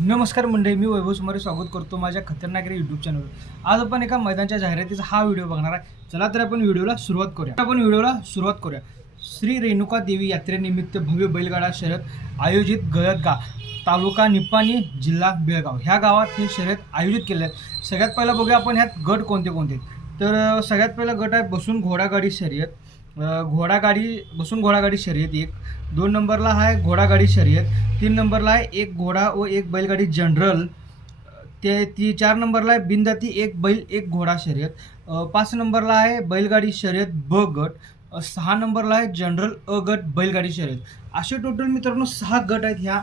नमस्कार मंडळी मी वैभव सुमारे स्वागत करतो माझ्या खतरनाक यूट्यूब चॅनलवर आज आपण एका मैदानच्या जाहिरातीचा हा व्हिडिओ बघणार आहे. चला तर आपण व्हिडिओला सुरुवात करूया. आपण व्हिडिओला सुरुवात करूया. श्री रेणुका देवी यात्रेनिमित्त भव्य बैलगाडा शर्यत आयोजित गळतगा तालुका निपाणी जिल्हा बेळगाव. ह्या गावात ही शर्यत आयोजित केले आहेत सगळ्यात पहिला बघूया आपण ह्यात गट कोणते कोणते तर सगळ्यात पहिला गट आहे बसून घोडागाडी शर्यत. घोडागाडी बसून घोडागाडी शर्यत एक. दोन नंबरला आहे घोडागाडी शर्यत. तीन नंबरला आहे एक घोडा व एक बैलगाडी जनरल. ते ती चार नंबरला आहे बिनदाती एक बैल एक घोडा शर्यत. पाच नंबरला आहे बैलगाडी शर्यत ब गट. सहा नंबरला आहे जनरल अ गट बैलगाडी शर्यत. असे टोटल मित्रांनो सहा गट आहेत ह्या.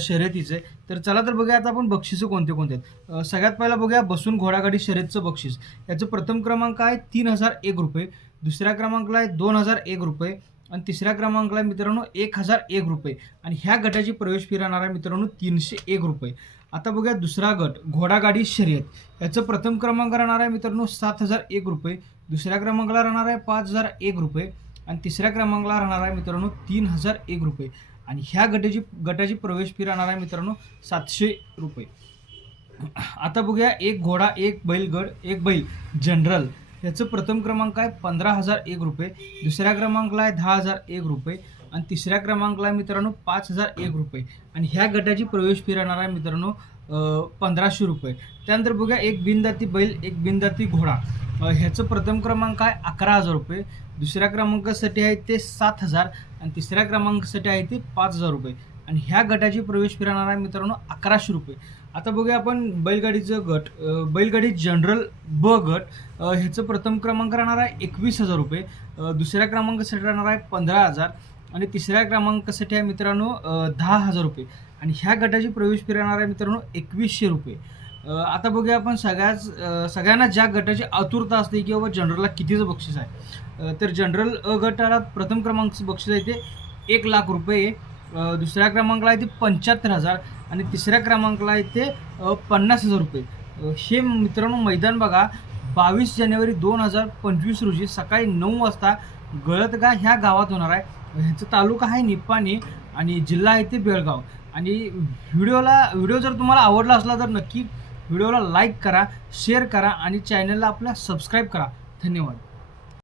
शर्यतीचे. तर चला तर बघूया आता आपण बक्षिसं कोणते कोणते आहेत. सगळ्यात पहिला बघूया बसून घोडागाडी शर्यतचं बक्षीस. याचं प्रथम क्रमांक आहे तीन हजार एक रुपये दुसऱ्या क्रमांकला आहे दोन हजार एक रुपये आणि तिसऱ्या क्रमांकला आहे मित्रांनो एक हजार एक रुपये. आणि ह्या गटाची प्रवेश फी राहणार आहे मित्रांनो तीनशे एक रुपये. आता बघूया दुसरा गट घोडागाडी शर्यत. याचं प्रथम क्रमांक राहणार आहे मित्रांनो सात हजार एक रुपये दुसऱ्या क्रमांकाला राहणार आहे पाच हजार एक रुपये आणि तिसऱ्या क्रमांकाला राहणार आहे मित्रांनो तीन हजार एक रुपये. आणि ह्या गटाची गटाची प्रवेश फी राहणार आहे मित्रांनो सातशे रुपये. आता बघूया एक घोडा एक बैल गड एक बैल जनरल. याचं प्रथम क्रमांक आहे पंधरा हजार एक रुपये दुसऱ्या क्रमांकला आहे दहा हजार एक रुपये आणि तिसऱ्या क्रमांकला आहे मित्रांनो पाच हजार एक रुपये. आणि ह्या गटाची प्रवेश फी राहणार आहे मित्रांनो पंधराशे रुपये. त्यानंतर बघूया एक बिनदाती बैल एक बिनदाती घोडा. ह्याचं प्रथम क्रमांक आहे अकरा हजार रुपये. दुसऱ्या क्रमांकासाठी आहे ते सात हजार आणि तिसऱ्या क्रमांकासाठी आहे ते पाच हजार रुपये. आणि ह्या गटाची प्रवेश फिरणार आहे मित्रांनो अकराशे रुपये. आता बघूया आपण बैलगाडीचं गट. बैलगाडी जनरल ब गट. ह्याचं प्रथम क्रमांक राहणार आहे एकवीस हजार रुपये. दुसऱ्या क्रमांकासाठी राहणार आहे पंधरा हजार. आणि तिसऱ्या क्रमांकासाठी आहे मित्रांनो दहा हजार रुपये. आणि ह्या गटाची प्रवेश फिरणार आहे मित्रांनो एकवीसशे रुपये. आता बघूया आपण सगळ्याच सगळ्यांना ज्या गटाची आतुरता असते की बाबा जनरलला कितीचं बक्षीस आहे. तर जनरल अ गटाला प्रथम क्रमांकचं बक्षीस आहे ते एक लाख रुपये दुसऱ्या क्रमांकाला आहे ते पंच्याहत्तर हजार आणि तिसऱ्या क्रमांकाला आहे ते पन्नास हजार रुपये हे मित्रांनो मैदान बघा बावीस जानेवारी दोन हजार पंचवीस रोजी सकाळी नऊ वाजता गळतगा ह्या गावात होणार आहे. ह्याचा तालुका आहे निपाणी आणि जिल्हा आहे ते बेळगाव. आणि व्हिडिओला व्हिडिओ जर तुम्हाला आवडला असला तर नक्की व्हिडिओला लाईक करा शेअर करा आणि चॅनलला आपल्या सबस्क्राईब करा. धन्यवाद.